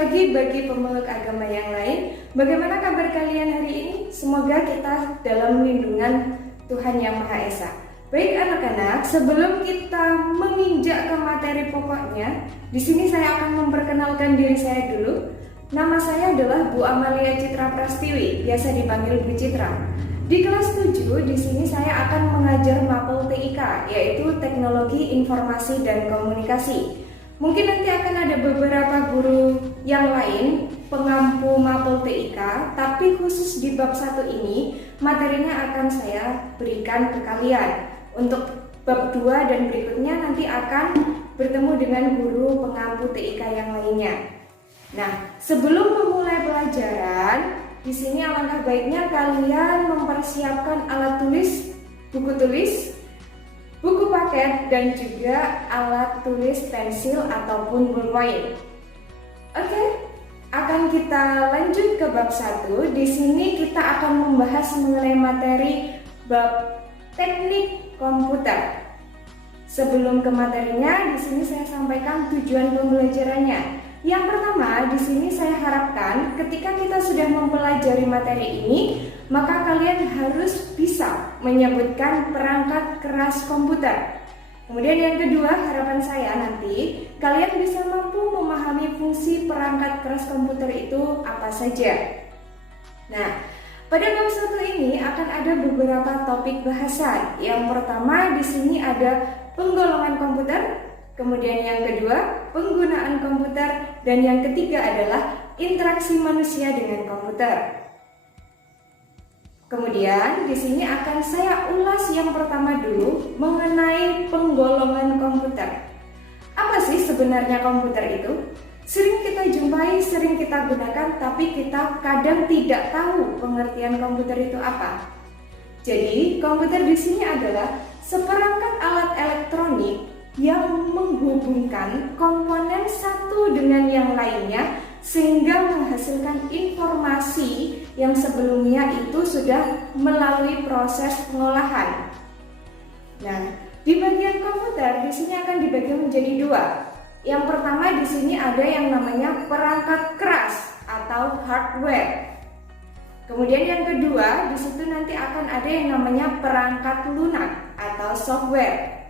pagi bagi pemeluk agama yang lain. Bagaimana kabar kalian hari ini? Semoga kita dalam lindungan Tuhan Yang Maha Esa. Baik anak-anak, sebelum kita menginjak ke materi pokoknya, di sini saya akan memperkenalkan diri saya dulu. Nama saya adalah Bu Amalia Citra Prastiwi, biasa dipanggil Bu Citra. Di kelas 7, di sini saya akan mengajar MAPEL TIK, yaitu Teknologi Informasi dan Komunikasi. Mungkin nanti akan ada beberapa guru yang lain pengampu MAPEL TIK, tapi khusus di bab 1 ini materinya akan saya berikan ke kalian. Untuk bab 2 dan berikutnya nanti akan bertemu dengan guru pengampu TIK yang lainnya. Nah, sebelum memulai pelajaran, di sini alangkah baiknya kalian mempersiapkan alat tulis, buku paket, dan juga alat tulis pensil ataupun ballpoint. Oke, akan kita lanjut ke bab 1. Di sini kita akan membahas mengenai materi bab teknik komputer. Sebelum ke materinya, di sini saya sampaikan tujuan pembelajarannya. Yang pertama, di sini saya harapkan ketika kita sudah mempelajari materi ini, maka kalian harus bisa menyebutkan perangkat keras komputer. Kemudian yang kedua, harapan saya nanti kalian bisa mampu memahami fungsi perangkat keras komputer itu apa saja. Nah, pada bab 1 ini akan ada beberapa topik bahasan. Yang pertama di sini ada penggolongan komputer. Kemudian yang kedua, penggunaan komputer, dan yang ketiga adalah interaksi manusia dengan komputer. Kemudian di sini akan saya ulas yang pertama dulu mengenai penggolongan komputer. Apa sih sebenarnya komputer itu? Sering kita jumpai, sering kita gunakan, tapi kita kadang tidak tahu pengertian komputer itu apa. Jadi, komputer di sini adalah seperangkat alat elektronik yang menghubungkan komponen satu dengan yang lainnya sehingga menghasilkan informasi yang sebelumnya itu sudah melalui proses pengolahan. Nah, di bagian komputer di sini akan dibagi menjadi dua. Yang pertama di sini ada yang namanya perangkat keras atau hardware. Kemudian yang kedua di situ nanti akan ada yang namanya perangkat lunak atau software.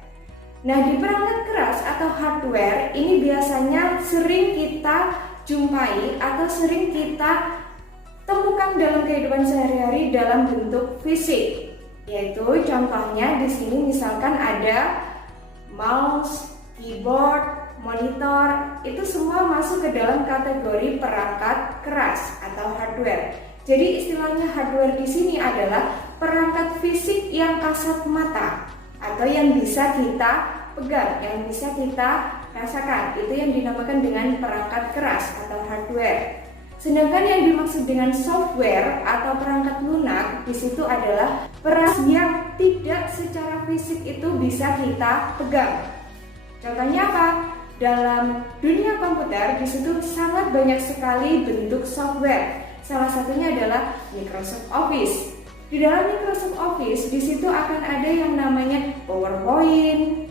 Nah, di perangkat keras atau hardware ini biasanya sering kita jumpai atau sering kita temukan dalam kehidupan sehari-hari dalam bentuk fisik. Yaitu contohnya di sini misalkan ada mouse, keyboard, monitor, itu semua masuk ke dalam kategori perangkat keras atau hardware. Jadi istilahnya hardware di sini adalah perangkat fisik yang kasat mata atau yang bisa kita pegang, yang bisa kita rasakan. Itu yang dinamakan dengan perangkat keras atau hardware. Sedangkan yang dimaksud dengan software atau perangkat lunak di situ adalah perangkat yang tidak secara fisik itu bisa kita pegang. Contohnya apa? Dalam dunia komputer di situ sangat banyak sekali bentuk software. Salah satunya adalah Microsoft Office. Di dalam Microsoft Office di situ akan ada yang namanya PowerPoint.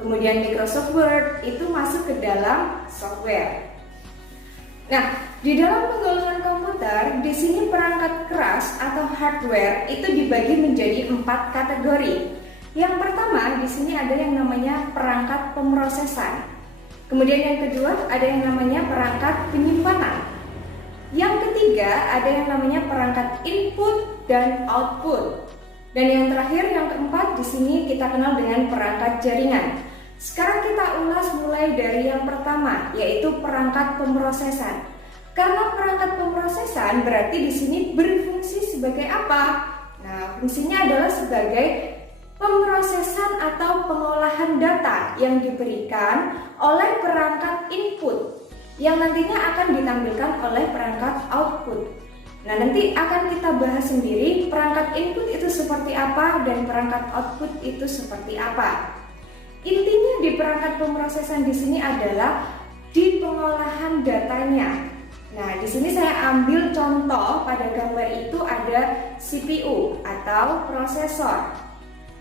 Kemudian Microsoft Word itu masuk ke dalam software. Nah, di dalam penggolongan komputer di sini perangkat keras atau hardware itu dibagi menjadi 4 kategori. Yang pertama di sini ada yang namanya perangkat pemrosesan. Kemudian yang kedua ada yang namanya perangkat penyimpanan. Yang ketiga ada yang namanya perangkat input dan output. Dan yang terakhir, yang keempat, di sini kita kenal dengan perangkat jaringan. Sekarang kita ulas mulai dari yang pertama, yaitu perangkat pemrosesan. Karena perangkat pemrosesan berarti di sini berfungsi sebagai apa? Nah, fungsinya adalah sebagai pemrosesan atau pengolahan data yang diberikan oleh perangkat input yang nantinya akan ditampilkan oleh perangkat output. Nah, nanti akan kita bahas sendiri perangkat input itu seperti apa dan perangkat output itu seperti apa. Intinya di perangkat pemrosesan di sini adalah di pengolahan datanya. Nah, di sini saya ambil contoh pada gambar itu ada CPU atau prosesor.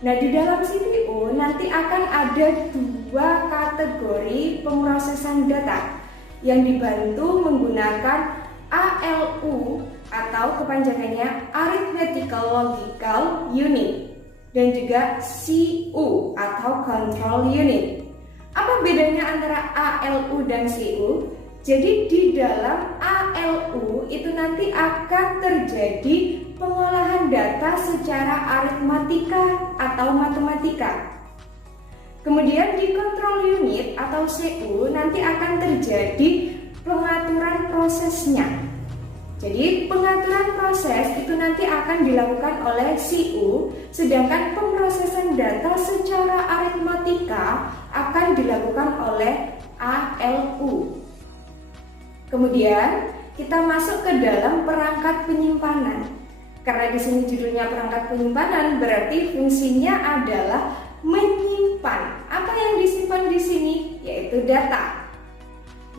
Nah, di dalam CPU nanti akan ada 2 kategori pemrosesan data. yang dibantu menggunakan ALU atau kepanjangannya Arithmetical Logical Unit, dan juga CU atau Control Unit. Apa bedanya antara ALU dan CU? Jadi di dalam ALU itu nanti akan terjadi pengolahan data secara aritmatika atau matematika. Kemudian di Control Unit atau CU nanti akan terjadi pengaturan prosesnya. Jadi pengaturan proses itu nanti akan dilakukan oleh CU, sedangkan pemrosesan data secara aritmatika akan dilakukan oleh ALU. Kemudian kita masuk ke dalam perangkat penyimpanan. Karena di sini judulnya perangkat penyimpanan, berarti fungsinya adalah menyimpan. Apa yang disimpan di sini? Yaitu data.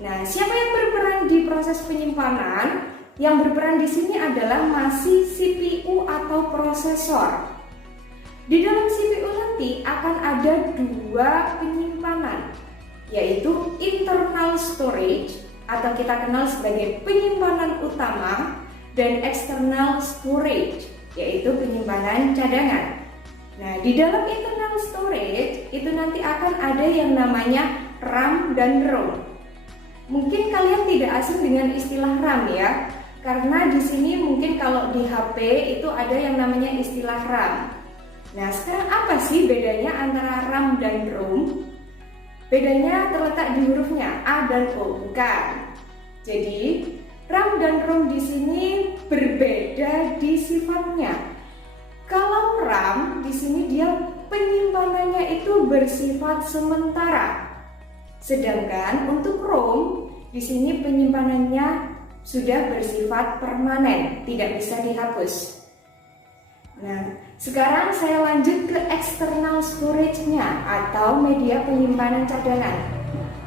Nah, siapa yang berperan di proses penyimpanan? Yang berperan di sini adalah masih CPU atau prosesor. Di dalam CPU nanti akan ada dua penyimpanan, yaitu internal storage atau kita kenal sebagai penyimpanan utama, dan external storage, yaitu penyimpanan cadangan. Nah, di dalam internal storage itu nanti akan ada yang namanya RAM dan ROM. Mungkin kalian tidak asing dengan istilah RAM ya, karena di sini mungkin kalau di HP itu ada yang namanya istilah RAM. Nah, sekarang apa sih bedanya antara RAM dan ROM? Bedanya terletak di hurufnya A dan O, bukan. Jadi, RAM dan ROM di sini berbeda di sifatnya. Kalau RAM di sini dia penyimpanannya itu bersifat sementara. Sedangkan untuk ROM di sini penyimpanannya sudah bersifat permanen, tidak bisa dihapus. Nah, sekarang saya lanjut ke external storage-nya atau media penyimpanan cadangan.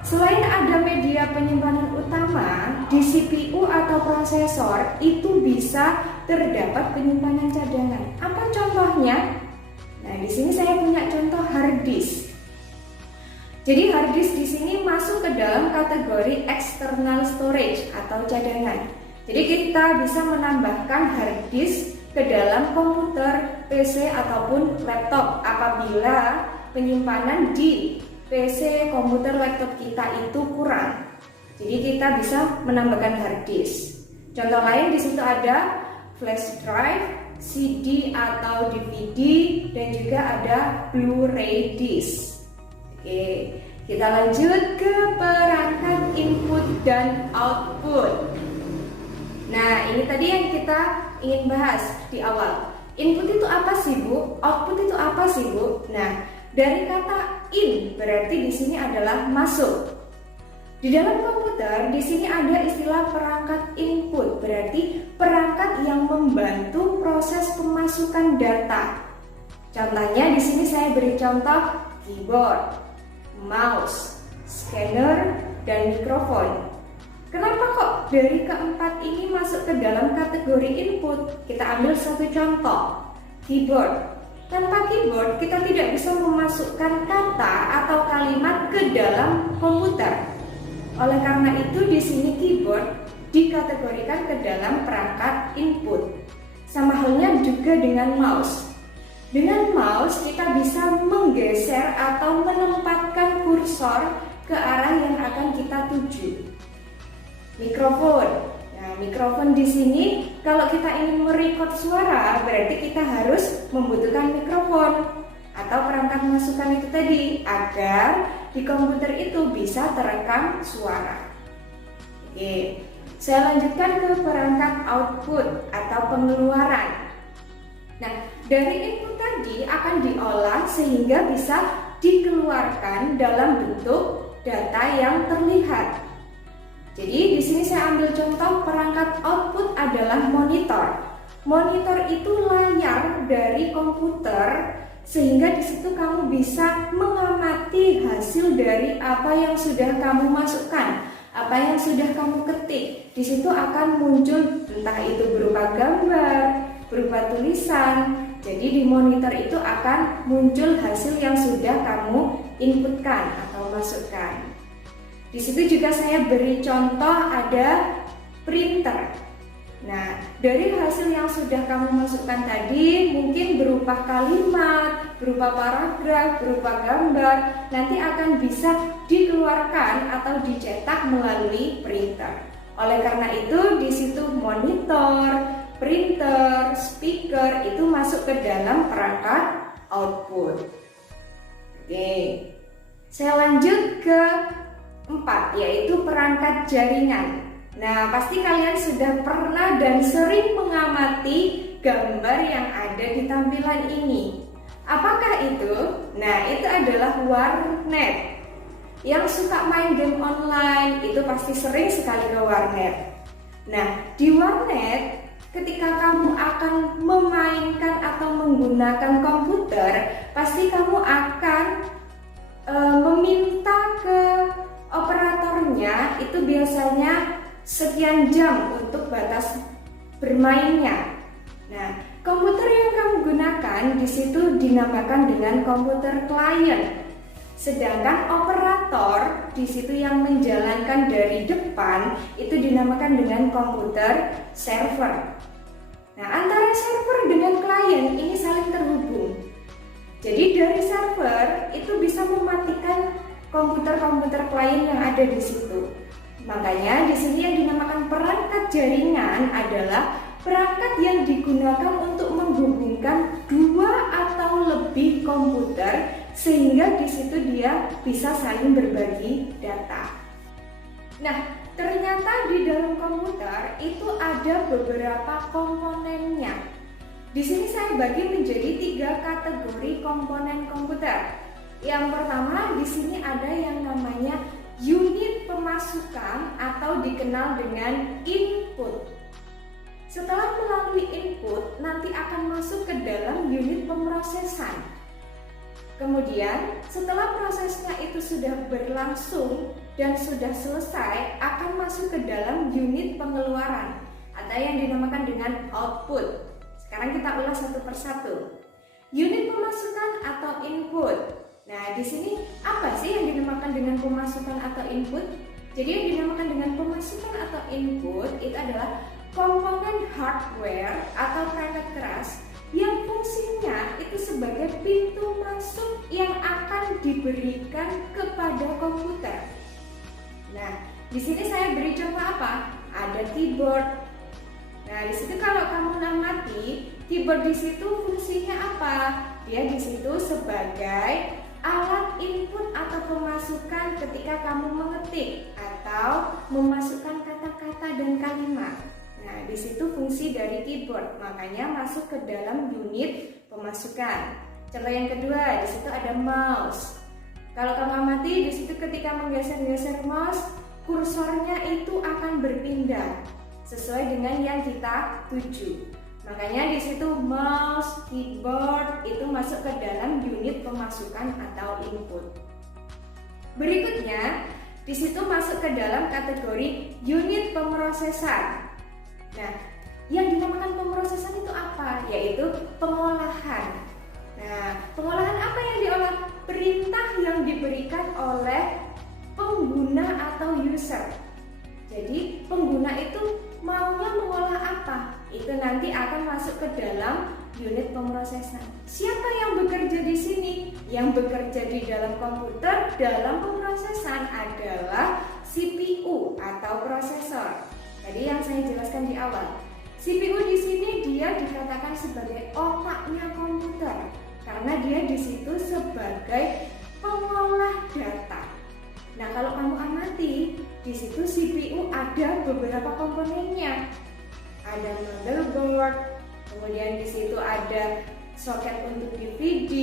Selain ada media penyimpanan utama, di CPU atau prosesor itu bisa terdapat penyimpanan cadangan. Apa contohnya? Nah, di sini saya punya contoh hard disk. Jadi hard disk di sini masuk ke dalam kategori external storage atau cadangan. Jadi kita bisa menambahkan hard disk ke dalam komputer, PC ataupun laptop apabila penyimpanan di PC, komputer, laptop kita itu kurang. Jadi kita bisa menambahkan hard disk. Contoh lain di situ ada flash drive, CD atau DVD, dan juga ada Blu-ray disk. Oke, kita lanjut ke perangkat input dan output. Nah, ini tadi yang kita ingin bahas di awal. Input itu apa sih, Bu? Output itu apa sih, Bu? Nah, dari kata in berarti di sini adalah masuk. Di dalam komputer di sini ada istilah perangkat input, berarti perangkat yang membantu proses pemasukan data. Contohnya di sini saya beri contoh keyboard, mouse, scanner, dan mikrofon. Kenapa kok dari keempat ini masuk ke dalam kategori input? Kita ambil satu contoh, keyboard. Tanpa keyboard kita tidak bisa memasukkan kata atau kalimat ke dalam komputer. Oleh karena itu di sini keyboard dikategorikan ke dalam perangkat input. Sama halnya juga dengan mouse. Dengan mouse kita bisa menggeser atau menempatkan kursor ke arah yang akan kita tuju. Mikrofon. Nah, mikrofon di sini kalau kita ingin merekod suara berarti kita harus membutuhkan mikrofon atau perangkat masukan itu tadi agar di komputer itu bisa terekam suara. Oke, saya lanjutkan ke perangkat output atau pengeluaran. Nah, dari input tadi akan diolah sehingga bisa dikeluarkan dalam bentuk data yang terlihat. Jadi di sini saya ambil contoh perangkat output adalah monitor. Monitor itu layar dari komputer sehingga di situ kamu bisa mengamati hasil dari apa yang sudah kamu masukkan, apa yang sudah kamu ketik. Di situ akan muncul entah itu berupa gambar, berupa tulisan. Jadi di monitor itu akan muncul hasil yang sudah kamu inputkan atau masukkan. Di situ juga saya beri contoh ada printer. Nah, dari hasil yang sudah kamu masukkan tadi mungkin berupa kalimat, berupa paragraf, berupa gambar, nanti akan bisa dikeluarkan atau dicetak melalui printer. Oleh karena itu, di situ monitor, printer, speaker itu masuk ke dalam perangkat output. Oke. Saya lanjut ke 4, yaitu perangkat jaringan. Nah, pasti kalian sudah pernah dan sering mengamati gambar yang ada di tampilan ini. Apakah itu? Nah, itu adalah warnet. Yang suka main game online itu pasti sering sekali ke warnet. Nah, di warnet ketika kamu akan memainkan atau menggunakan komputer, pasti kamu akan meminta ke operatornya itu biasanya sekian jam untuk batas bermainnya. Nah, komputer yang kamu gunakan di situ dinamakan dengan komputer klien. Sedangkan operator di situ yang menjalankan dari depan itu dinamakan dengan komputer server. Nah, antara server dengan klien ini saling terhubung. Jadi dari server itu bisa mematikan komputer-komputer klien yang ada di situ. Makanya di sini yang dinamakan perangkat jaringan adalah perangkat yang digunakan untuk menghubungkan 2 atau lebih komputer sehingga di situ dia bisa saling berbagi data. Nah, ternyata di dalam komputer itu ada beberapa komponennya. Di sini saya bagi menjadi 3 kategori komponen komputer. Yang pertama di sini ada yang namanya unit pemasukan atau dikenal dengan input. Setelah melalui input, nanti akan masuk ke dalam unit pemrosesan. Kemudian, setelah prosesnya itu sudah berlangsung dan sudah selesai, akan masuk ke dalam unit pengeluaran atau yang dinamakan dengan output. Sekarang kita ulas satu persatu. Unit pemasukan atau input. Nah, di sini apa sih yang dinamakan dengan pemasukan atau input? Jadi yang dinamakan dengan pemasukan atau input itu adalah komponen hardware atau perangkat keras yang fungsinya itu sebagai pintu masuk yang akan diberikan kepada komputer. Nah, di sini saya beri contoh apa? Ada keyboard. Nah, di situ kalau kamu amati, keyboard di situ fungsinya apa? Dia di situ sebagai alat input atau pemasukan ketika kamu mengetik atau memasukkan kata-kata dan kalimat. Nah, di situ fungsi dari keyboard, makanya masuk ke dalam unit pemasukan. Contoh yang kedua, di situ ada mouse. Kalau kamu amati, di situ ketika menggeser-geser mouse, kursornya itu akan berpindah sesuai dengan yang kita tuju. Makanya di situ mouse, keyboard itu masuk ke dalam unit pemasukan atau input. Berikutnya, di situ masuk ke dalam kategori unit pemrosesan. Nah, yang dinamakan pemrosesan itu apa? Yaitu pengolahan. Nah, pengolahan apa yang diolah? Perintah yang diberikan oleh pengguna atau user. Jadi, pengguna itu maunya mengolah apa? Itu nanti akan masuk ke dalam unit pemrosesan. Siapa yang bekerja di sini? Yang bekerja di dalam komputer dalam pemrosesan adalah CPU atau prosesor. Tadi yang saya jelaskan di awal. CPU di sini dia dikatakan sebagai otaknya komputer karena dia di situ sebagai pengolah data. Nah, kalau kamu amati, di situ CPU ada beberapa komponennya. Ada motherboard, kemudian di situ ada soket untuk DVD,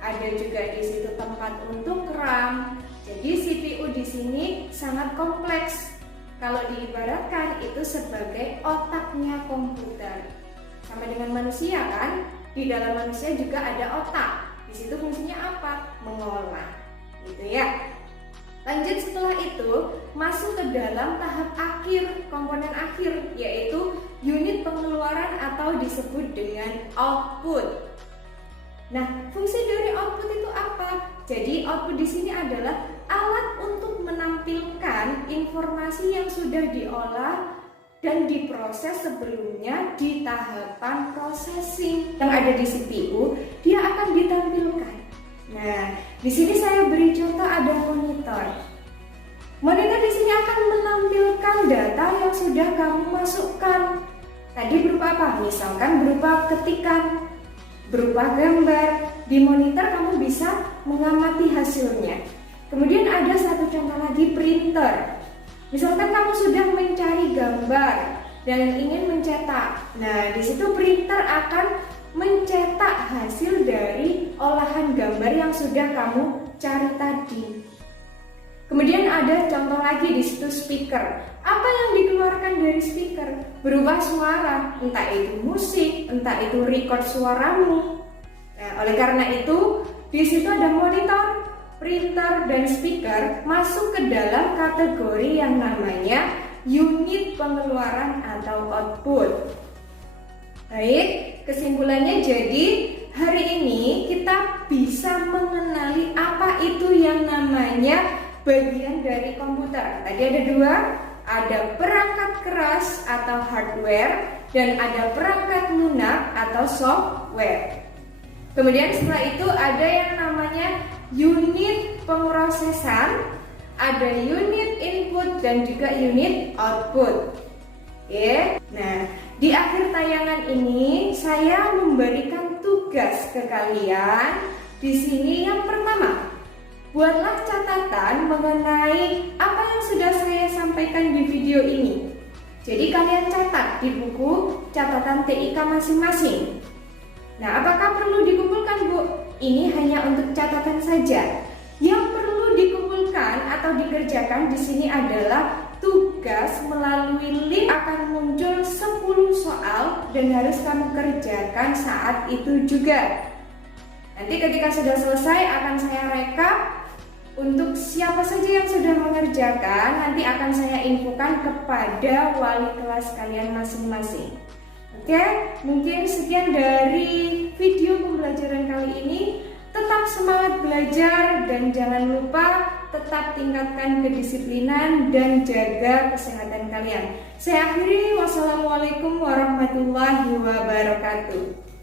ada juga di situ tempat untuk RAM. Jadi CPU di sini sangat kompleks. Kalau diibaratkan itu sebagai otaknya komputer. Sama dengan manusia kan? Di dalam manusia juga ada otak. Di situ fungsinya apa? Mengolah. Gitu ya. Lanjut setelah itu masuk ke dalam tahap akhir, komponen akhir, yaitu unit pengeluaran atau disebut dengan output. Nah, fungsi dari output itu apa? Jadi output di sini adalah alat untuk menampilkan informasi yang sudah diolah dan diproses sebelumnya di tahapan processing yang ada di CPU, dia akan ditampilkan. Nah, di sini saya beri contoh ada monitor. Monitor di sini akan menampilkan data yang sudah kamu masukkan. Tadi berupa apa? Misalkan berupa ketikan, berupa gambar. Di monitor kamu bisa mengamati hasilnya. Kemudian ada satu contoh lagi, printer. Misalkan kamu sudah mencari gambar dan ingin mencetak. Nah, di situ printer akan mencetak hasil dari olahan gambar yang sudah kamu cari tadi. Kemudian ada contoh lagi di situ speaker. Apa yang dikeluarkan dari speaker? Berupa suara, entah itu musik, entah itu record suaramu. Nah, oleh karena itu di situ ada monitor, printer, dan speaker masuk ke dalam kategori yang namanya unit pengeluaran atau output. Baik, kesimpulannya jadi hari ini kita bisa mengenali apa itu yang namanya bagian dari komputer. Tadi ada dua, ada perangkat keras atau hardware dan ada perangkat lunak atau software. Kemudian setelah itu ada yang namanya unit pemrosesan, ada unit input dan juga unit output. Oke. Nah, di akhir tayangan ini saya memberikan tugas ke kalian. Di sini yang pertama, buatlah catatan mengenai apa yang sudah saya sampaikan di video ini. Jadi kalian catat di buku catatan TIK masing-masing. Nah, apakah perlu dikumpulkan, Bu? Ini hanya untuk catatan saja. Yang perlu dikumpulkan atau dikerjakan di sini adalah tugas melalui link akan muncul 10 soal dan harus kamu kerjakan saat itu juga. Nanti ketika sudah selesai akan saya rekap untuk siapa saja yang sudah mengerjakan, nanti akan saya infokan kepada wali kelas kalian masing-masing. Oke, mungkin sekian dari video pembelajaran kali ini. Tetap semangat belajar dan jangan lupa tetap tingkatkan kedisiplinan dan jaga kesehatan kalian. Saya akhiri, wassalamualaikum warahmatullahi wabarakatuh.